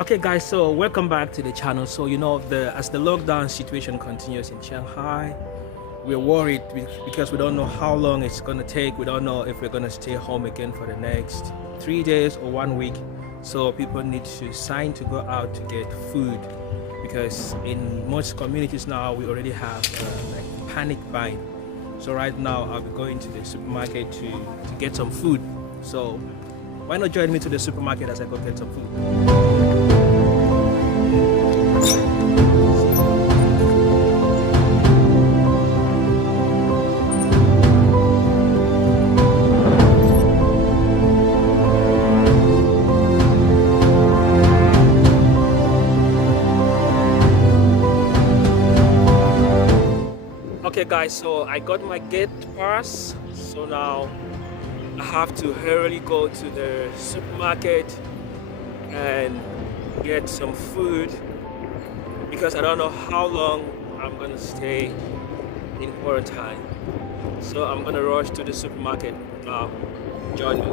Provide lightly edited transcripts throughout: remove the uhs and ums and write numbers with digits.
Okay guys, so welcome back to the channel. So as the lockdown situation continues in Shanghai, we're worried because we don't know how long it's going to take. We don't know if we're going to stay home again for the next 3 days or 1 week. So people need to sign to go out to get food, because in most communities now we already have like panic buying. So right now I'll be going to the supermarket to get some food. So why not join me to the supermarket as I go get some food? Okay guys, so I got my gate pass, so now I have to hurriedly go to the supermarket and get some food, because I don't know how long I'm gonna stay in quarantine. So I'm gonna rush to the supermarket now. Join me.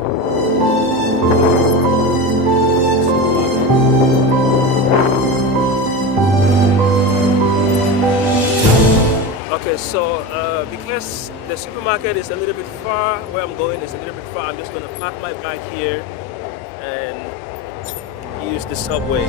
Okay, so because the supermarket is a little bit far, where I'm going is a little bit far, I'm just gonna park my bike here and use the subway.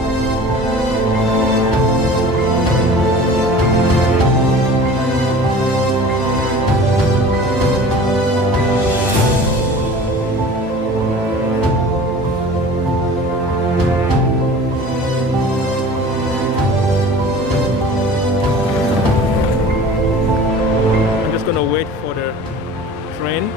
I'm just gonna wait for the train.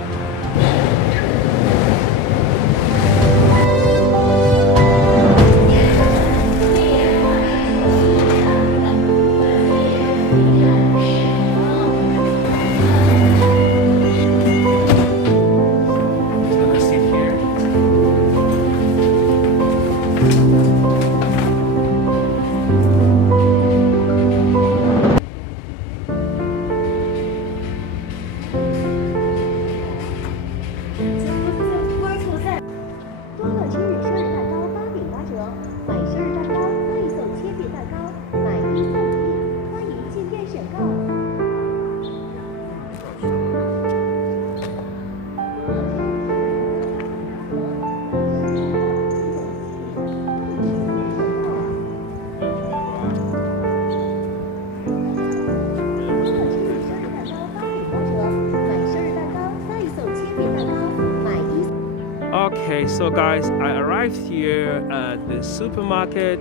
Okay, so guys, I arrived here at the supermarket.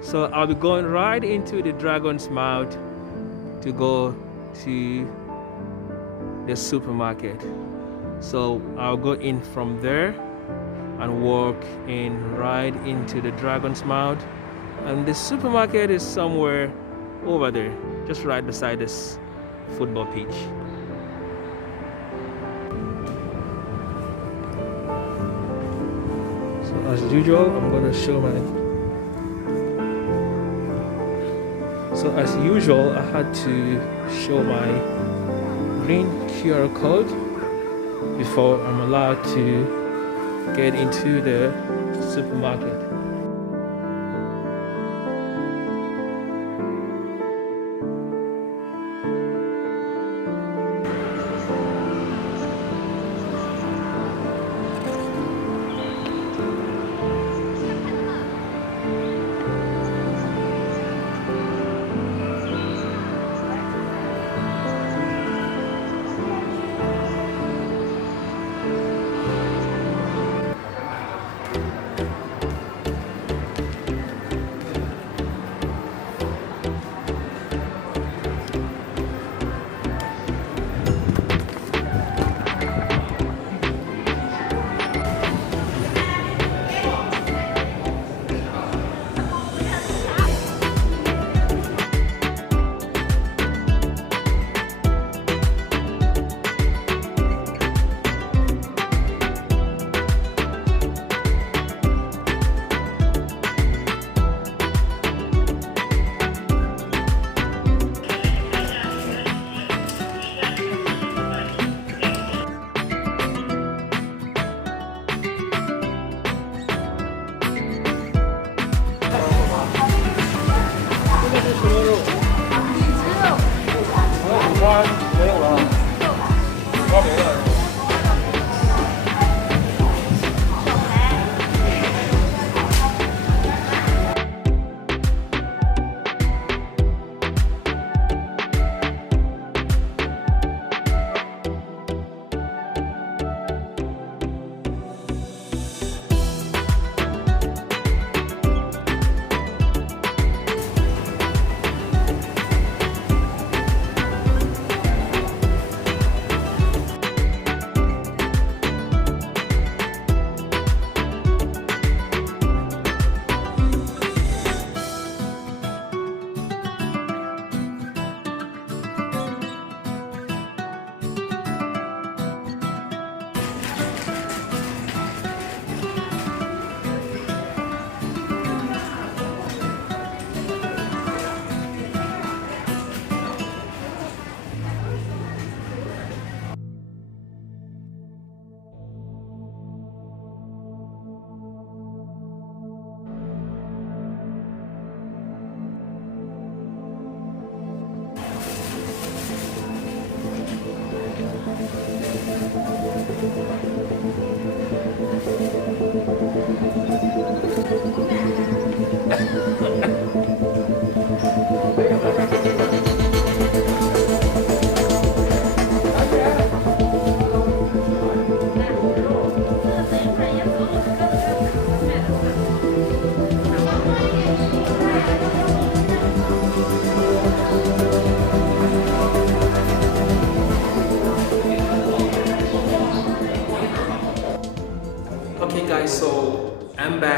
So I'll be going right into the Dragon's Mouth to go to the supermarket. So I'll go in from there and walk in right into the Dragon's Mouth. And the supermarket is somewhere over there, just right beside this football pitch. So as usual, I'm gonna show my. So as usual, I had to show my green QR code before I'm allowed to get into the supermarket.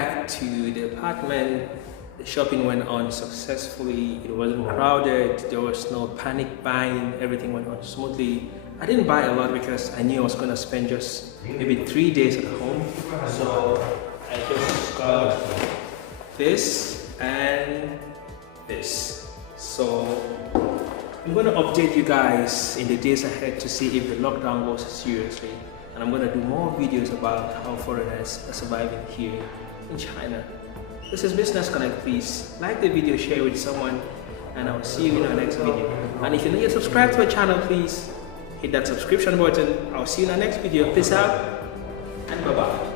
back to the apartment. The shopping went on successfully. It wasn't crowded. There was no panic buying. Everything went on smoothly. I didn't buy a lot because I knew I was gonna spend just maybe 3 days at home. So I just got this and this. So I'm gonna update you guys in the days ahead to see if the lockdown goes seriously. And I'm gonna do more videos about how foreigners are surviving here in China. This is Business Connect. Please like the video, share with someone, and I'll see you in our next video. And if you're not yet subscribed to my channel, please hit that subscription button. I'll see you in our next video. Peace out and bye-bye.